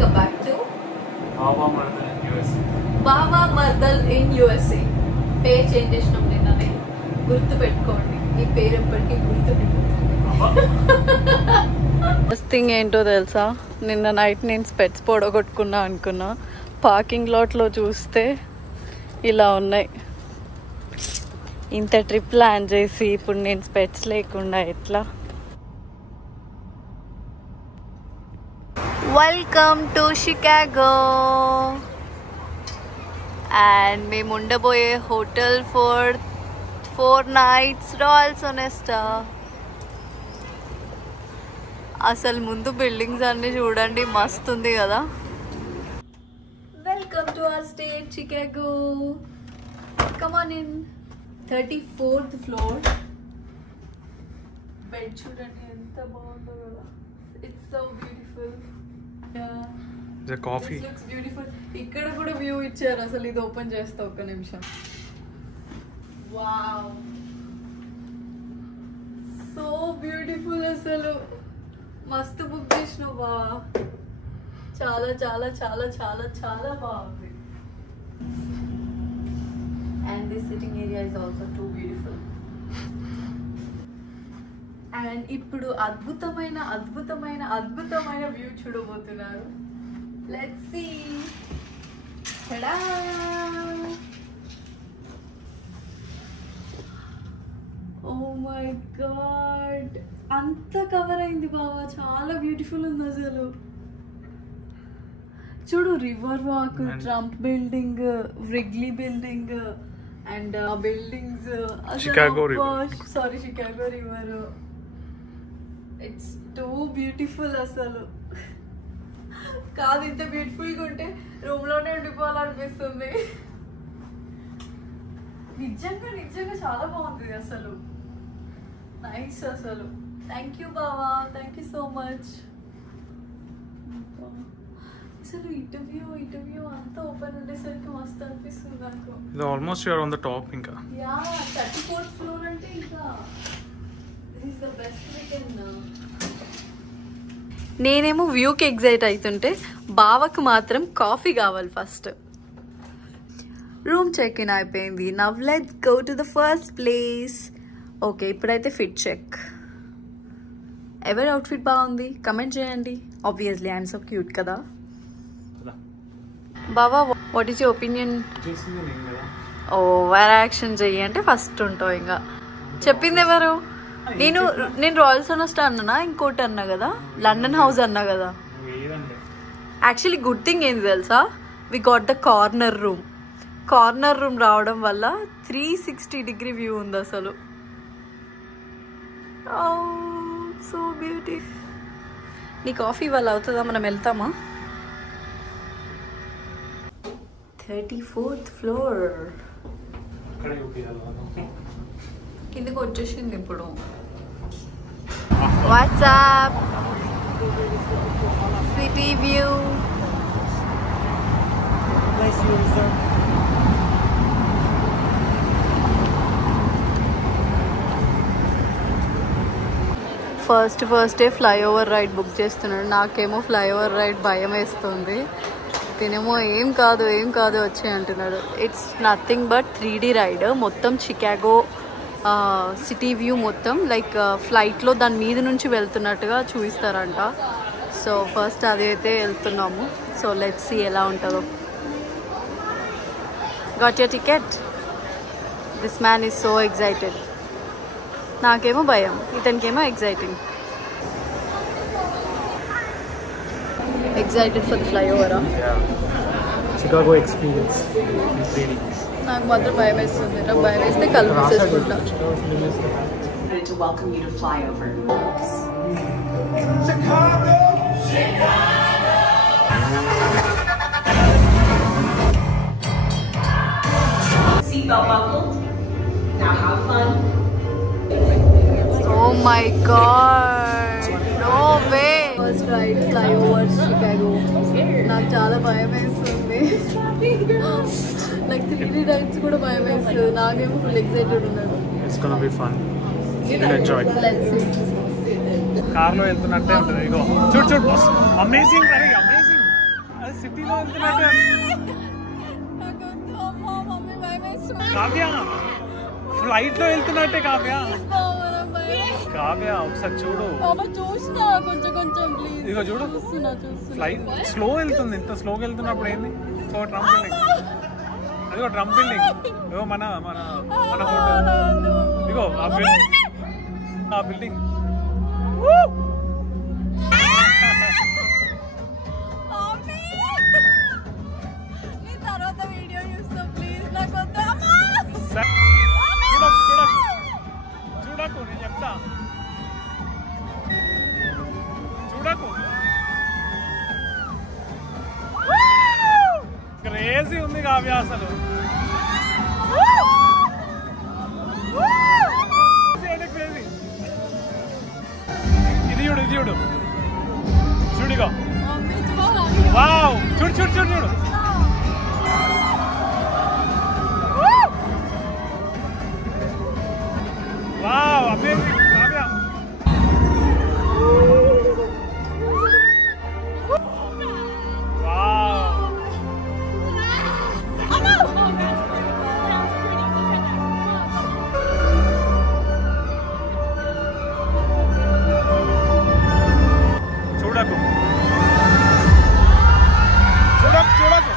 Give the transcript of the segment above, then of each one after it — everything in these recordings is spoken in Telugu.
Welcome back to Bava Mardal in USA. Bava Mardal in USA. పేరు చేంజ్ చేసినాం నిన్ననే, గుర్తు పెట్టుకోండి. ఈ పేరు ఎప్పటికీ గుర్తు ఫస్ట్ థింగ్ ఏంటో తెలుసా, నిన్న నైట్ నేను స్పెట్స్ పొడగొట్టుకున్నా అనుకున్నా. పార్కింగ్ లాట్లో చూస్తే ఇలా ఉన్నాయి. ఇంత ట్రిప్ ప్లాన్ చేసి ఇప్పుడు నేను స్పెట్స్ లేకుండా ఎట్లా? Welcome to Chicago. అండ్ మేము ఉండబోయే హోటల్ ఫర్ 4 nights రాయల్స్ ఒనెస్టా. అసలు ముందు బిల్డింగ్స్ అన్ని చూడండి, మస్తు ఉంది కదా. Welcome to our stay at Chicago. Come on in. 34th floor. Bed చూడండి ఎంత బాగుందో కదా. It's so beautiful. The coffee. This looks beautiful. ఇక్కడ కూడా వ్యూ ఇచ్చారు. అసలు ఇది ఓపెన్ చేస్తా ఒక్క నిమిషం. Wow, so beautiful. అసలు మస్తు బుక్ చేసినావు బా. చాలా చాలా చాలా చాలా చాలా బాగుంది. And this sitting area is also too beautiful. And ఇప్పుడు అద్భుతమైన అద్భుతమైన అద్భుతమైన వ్యూ చూడబోతున్నారు. Let's see. Tada! Oh my god, అంత కవర్ అయింది బావా. చాలా బ్యూటిఫుల్ ఉంది అసలు. చూడు, river walk, Trump building, Wrigley building and buildings. Chicago river. Sorry, Chicago river. It's too beautiful అసలు. కాదు, ఇంత బ్యూటిఫుల్గా ఉంటే రూమ్ లోనే ఉండిపోవాలనిపిస్తుంది. నిజంగా నిజంగా చాలా బాగుంది అసలు. నైస్ అసలు. థ్యాంక్ యూ బావా, థ్యాంక్ యూ సో మచ్. అసలు ఇంటర్వ్యూ అంతా ఓపెన్ ఉండేసరికి మస్తు అనిపిస్తుంది నాకు. ఇది almost you are on the top. ఇంకా యా, 34th floor అంటే ఇంకా this is the best we can. నేనేమో వ్యూకి ఎగ్జైట్ అవుతుంటే బావకు మాత్రం కాఫీ కావాలి ఫస్ట్. రూమ్ చెక్ ఇన్ అయిపోయింది. Now let's go to the first place. Okay, ఇప్పుడైతే ఫిట్ చెక్. ఎవరి అవుట్ఫిట్ బాగుంది కమెంట్ చేయండి. ఆబ్వియస్లీ ఐఎమ్ సో క్యూట్ కదా. బావా, what is your opinion? Over action చెయ్యి అంటే ఫస్ట్ ఉంటావు. ఇంకా చెప్పింది ఎవరు? నేను రాయల్స్ ఒనెస్టా అన్నా, ఇంకోటి అన్నా కదా, లండన్ హౌస్ అన్నా కదా. యాక్చువల్లీ గుడ్ థింగ్ ఏంది తెలుసా, we got the corner room. Corner room రావడం వల్ల 360-degree వ్యూ ఉంది అసలు. So beautiful. నీ కాఫీ వల్ల అవుతుందా? మనం వెళ్తామా? 34th floor. కిందకి వచ్చేసింది ఇప్పుడు. What's up city view. First flyover ride book చేస్తున్నాడు. నాకేమో ఫ్లైఓవర్ రైడ్ భయం వేస్తుంది. తినేమో ఏం కాదు వచ్చి అంటున్నాడు. It's nothing but 3D ride. మొత్తం షికాగో సిటీ వ్యూ మొత్తం లైక్ ఫ్లైట్లో దాని మీద నుంచి వెళ్తున్నట్టుగా చూపిస్తారంట. సో ఫస్ట్ అది అయితే వెళ్తున్నాము. సో లెట్స్ సీ ఎలా ఉంటుందో. Got your ticket? This man is so excited. నాకేమో భయం, ఇతనికేమో ఎగ్జైటింగ్. ఎగ్జైటెడ్ ఫర్ ద ఫ్లైఓవరా? Chicago experience. నాకు మాత్రం భయం వేస్తుంది. నాకు భయం వేస్తే కళ్ళు మూసేసుకుంటా. To welcome you to flyover. Seatbelt buckled. Now have fun. Oh my god, no way. First ride flyover Chicago. నాకు చాలా భయం వేస్తుంది. నాకు 3D rides కూడా భయం వేస్తుంది. నాకేమో ఫుల్ ఎక్సైటెడ్ ఉన్నాడు. It's gonna be fun. You'll enjoy. Let's see. కార్లో వెళ్తున్నట్టే ఉంటుంది. ఇగో చూడు బాస్, అమేజింగ్, వెరీ అమేజింగ్. సిటీలో వెళ్తున్నట్టే కావ్య, ఫ్లైట్ లో వెళ్తున్నట్టే కావ్య. కావ్య ఒకసారి చూడు, చూసినా కొంచెం కొంచెం ప్లీజ్. ఇదిగో చూడు, ఫ్లైట్ స్లో వెళ్తుంది. ఇంత స్లోగా వెళ్తున్నప్పుడు ఏంది? సో ట్రంప్ బిల్డింగ్, అదిగో ట్రంప్ బిల్డింగ్, ఇగో మన మన మన హోటల్, ఇదిగో ఆ బిల్డింగ్, ఆ బిల్డింగ్. తర్వాత వీడియో చూస్తా ప్లీజ్. నాకు చూడకు, నేను చెప్తా, చూడకు. క్రేజీ ఉంది కావ్య అసలు. క్రేజీ. ఇది చూడు, ఇది చూడు, చూడిగో. వావ్, చూడు చూడు చూడు చూడు. Wow, amazing Kavya. చూడకు చూడకు చూడకు.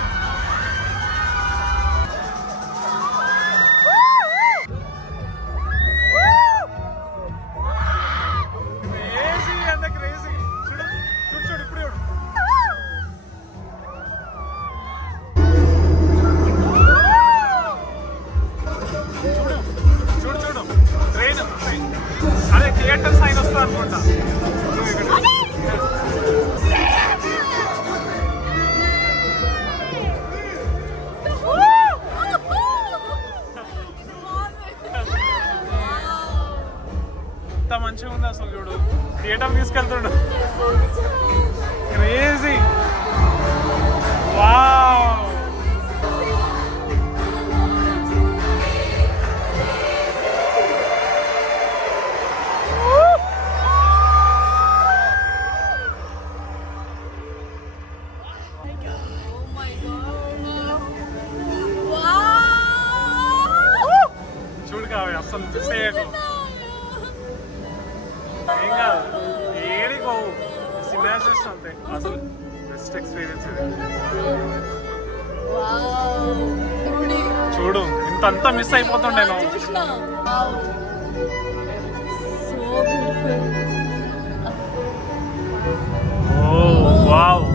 క్రేజీ అంత క్రేజీ. చూడు చూడు చూడు, ఇప్పుడు చూడు. చూడు చూడు చూడు, ట్రైన్. అదే థియేటర్ సైన్ వస్తుంది అనుకుంటా. ఎంత మంచిగా ఉంది అసలు. చూడు, థియేటర్ తీసుకెళ్తుండు. క్రేజీ. వావ్, చూడు కావ్య, అసలు మిస్ అయ్యాకు. ఏం కాదు, ఏడికో ఇమాజినేషన్ అంతే. అసలు బెస్ట్ ఎక్స్పీరియన్స్ ఇది. చూడు, ఇంతంతా మిస్ అయిపోతుండే నువ్వు. ఓ వావ్.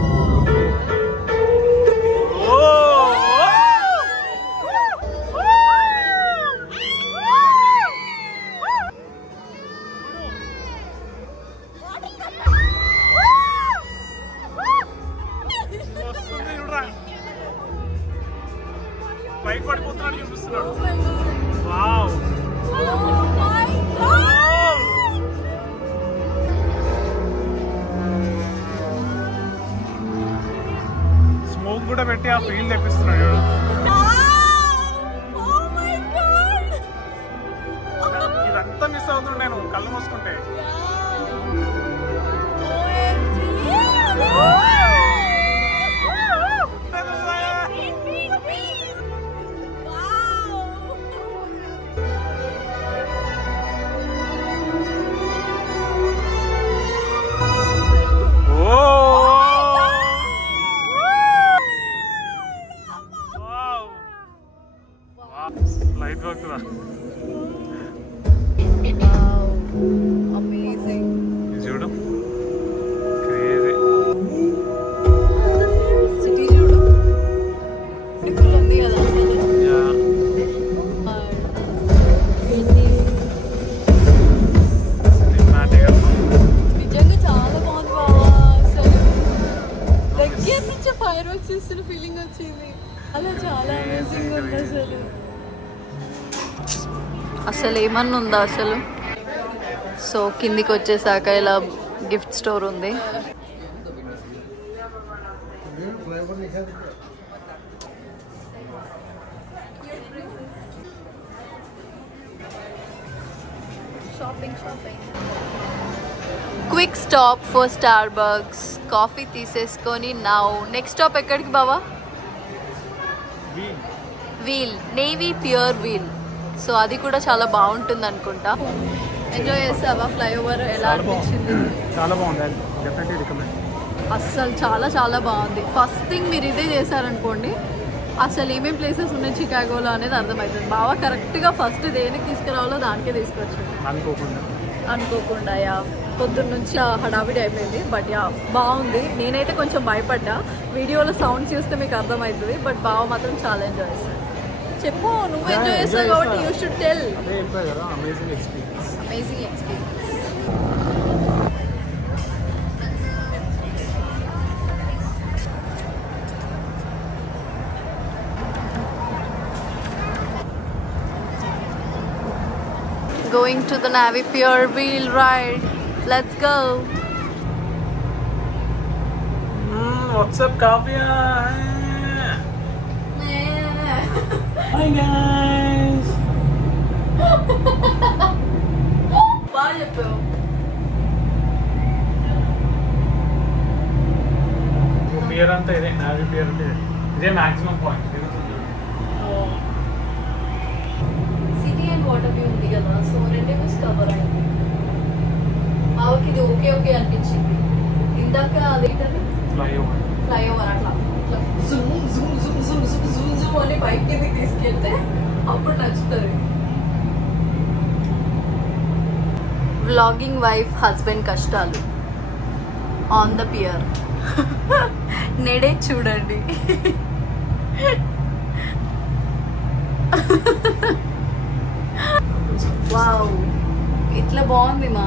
బైక్ పడిపోతున్నాడు చూపిస్తున్నాడు. వావ్, స్మోక్ కూడా పెట్టి ఆ ఫీల్ తెప్పిస్తున్నాడు. ఇదంతా మిస్ అవుతుండే నువ్వు కళ్ళు మూసుకుంటే. Light work amazing. చూడు, క్రేజీ. సిటీ చూడు, బ్యూటిఫుల్ ఉంది కదా. నిజంగా చాలా బాగుంది బాబా. అసలు దగ్గర నుంచి ఫైర్ వర్క్స్ చూస్తున్న ఫీలింగ్ వచ్చింది. అలా చాలా అమేజింగ్ ఉంది అసలు. అసలు ఏమన్నా ఉందా అసలు. సో కిందికి వచ్చేసాక ఇలా గిఫ్ట్ స్టోర్ ఉంది. Shopping shopping quick stop for Starbucks coffee తీసేసుకొని నౌ నెక్స్ట్ స్టాప్ ఎక్కడికి బావా? Wheel, navy pier wheel. So అది కూడా చాలా బాగుంటుంది అనుకుంటా. ఎంజాయ్ చేస్తావా ఫ్లైఓవర్? ఎలా అనిపించింది? చాలా బాగుంది, డెఫినెట్లీ రికమెండ్. అస్సలు చాలా చాలా బాగుంది. ఫస్ట్ థింగ్ మీరు ఇదే చేశారనుకోండి, అసలు ఏమేమి ప్లేసెస్ ఉన్నాయి చికాగోలో అనేది అర్థమవుతుంది. బాగా కరెక్ట్గా ఫస్ట్ దేనికి తీసుకురావాలో దానికే తీసుకొచ్చింది అనుకోకుండా. యా పొద్దున్న నుంచి హడావిడి అయిపోయింది. బట్ యా బాగుంది. నేనైతే కొంచెం భయపడ్డా, వీడియోలో సౌండ్స్ చూస్తే మీకు అర్థమవుతుంది. బట్ బావ మాత్రం చాలా ఎంజాయ్ చేస్తాను. చెప్పు, నువ్వు ఎంజాయ్ చేస్తావు కాబట్టి you should tell. Amazing experience. Going to the Navy Pier wheel ride. Let's go. What's up, Kavya? Hi guys. Bye, bro. Pier anta ide, Navy Pier ante ide maximum point. Water view ఉంది కదా, సో రెండే మిస్ కవర్ అయింది. మావకి ఇది ఓకే ఓకే అనిపించింది. ఇందాక అదేంటది ఫ్లైఓవర్ అట్లా ఇట్లా Zoom Zoom Zoom Zoom Zoom Zoom Zoom అని బైక్ కిందకి తీసుకెళ్తే అప్పుడు నచ్చుతుంది. వ్లాగింగ్ వైఫ్ హస్బెండ్ కష్టాలు ఆన్ ద పియర్. నెడే చూడండి. వావ్, ఇట్లా బాగుంది మా.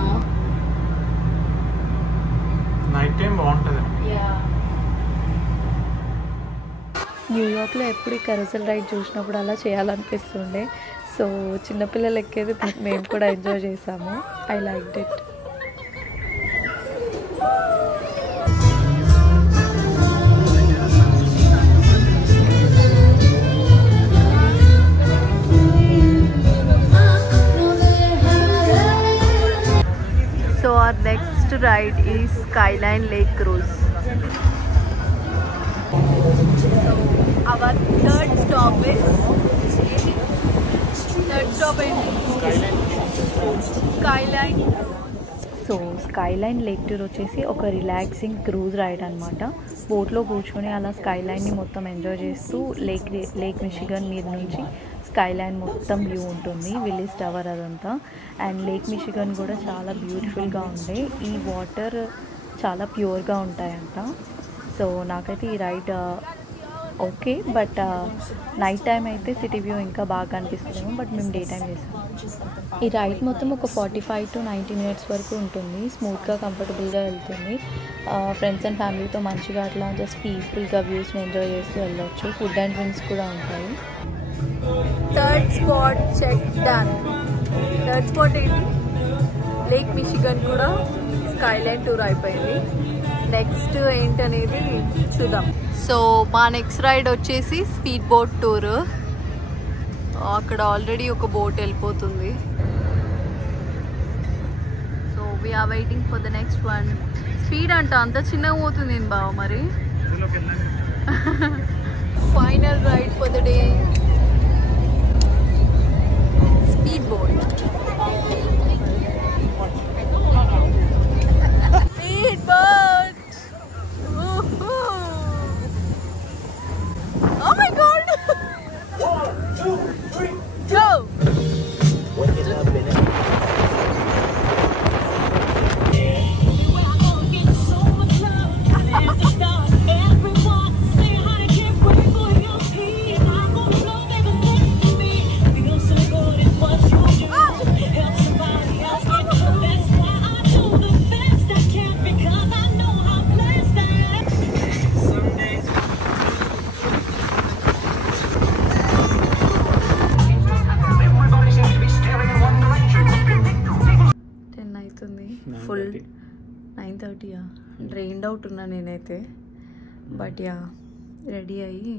నైట్ టైం బాగుంటుంది. న్యూయార్క్లో ఎప్పుడు ఈ కరసల్ రైడ్ చూసినప్పుడు అలా చేయాలనిపిస్తుండే. సో చిన్నపిల్లలు ఎక్కేది మేము కూడా ఎంజాయ్ చేసాము. I like it. So our next ride is Skyline Lake Cruise. So our third stop is Skyline. So Skyline lake tour వచ్చేసి ఒక రిలాక్సింగ్ క్రూజ్ రైడ్ అనమాట. బోట్లో కూర్చొని అలా స్కైలైన్ని మొత్తం ఎంజాయ్ చేస్తూ లేక్ మిషిగన్ మీద నుంచి స్కైలైన్ మొత్తం వ్యూ ఉంటుంది, విల్లీస్ టవర్ అదంతా. అండ్ లేక్ మిషిగన్ కూడా చాలా బ్యూటిఫుల్గా ఉండే. ఈ వాటర్ చాలా ప్యూర్గా ఉంటాయంట. సో నాకైతే ఈ ride okay, but night time అయితే సిటీ వ్యూ ఇంకా బాగా అనిపిస్తుందేమో. బట్ మేము డే టైం చేసాం. ఈ రైడ్ మొత్తం ఒక 45 to 90 minutes వరకు ఉంటుంది. స్మూత్గా కంఫర్టబుల్గా వెళ్తుంది. ఫ్రెండ్స్ అండ్ ఫ్యామిలీతో మంచిగా అట్లా జస్ట్ పీస్ఫుల్గా వ్యూస్ని ఎంజాయ్ చేస్తూ వెళ్ళొచ్చు. ఫుడ్ అండ్ డ్రింక్స్ కూడా ఉంటాయి. Third spot check done. Third spot ఏంటి? లేక్ మిషిగన్ కూడా స్కైలైన్ టూర్ అయిపోయింది. నెక్స్ట్ ఏంటనేది చూద్దాం. సో మా నెక్స్ట్ రైడ్ వచ్చేసి స్పీడ్ బోట్ టూర్. అక్కడ ఆల్రెడీ ఒక బోట్ వెళ్ళిపోతుంది. So we're waiting for the next one. Speed అంట అంత చిన్నగా పోతుంది నేను బావ మరి. Final ride for the day, speed boat. Speed boat. Oh my god. 1, 2, 3 go. Waking up in it. Full 9:30 drained out ఉన్నా నేనైతే. బట్ యా రెడీ అయ్యి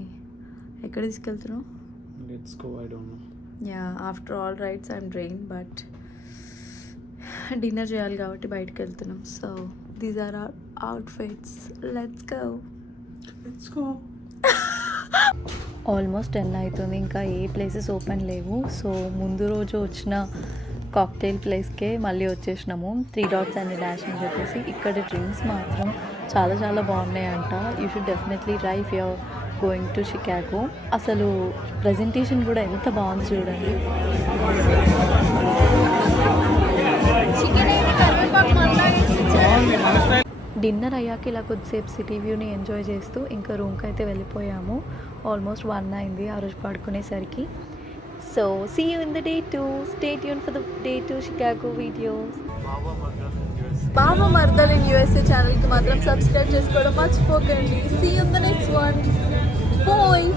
ఎక్కడ తీసుకెళ్తున్నావు? Let's go. I don't know. Yeah after all rides I'm drain, but dinner చేయాలి కాబట్టి బయటకు వెళ్తున్నాం. So these are our outfits. Let's go. Almost 10 అవుతుంది, ఇంకా ఏ ప్లేసెస్ ఓపెన్ లేవు. సో ముందు రోజు వచ్చిన కాక్టైల్ ప్లేస్కే మళ్ళీ వచ్చేసినాము, 3 Dots and a Dash అని చెప్పేసి. ఇక్కడ డ్రింక్స్ మాత్రం చాలా చాలా బాగున్నాయంట. You should definitely try if you're going to Chicago. అసలు ప్రజెంటేషన్ కూడా ఎంత బాగుంది చూడండి. డిన్నర్ అయ్యాక ఇలా కొద్దిసేపు సిటీ వ్యూని ఎంజాయ్ చేస్తూ ఇంకా రూమ్కి అయితే వెళ్ళిపోయాము. ఆల్మోస్ట్ 1 అయింది ఆ రోజు పడుకునేసరికి. So see you in the day 2. Stay tuned for the day 2 Chicago videos. Baba Mardal in USA ఛానల్కి మాత్రం సబ్స్క్రైబ్ చేసుకోవడం మర్చిపోకండి. See you in the next one. Bye.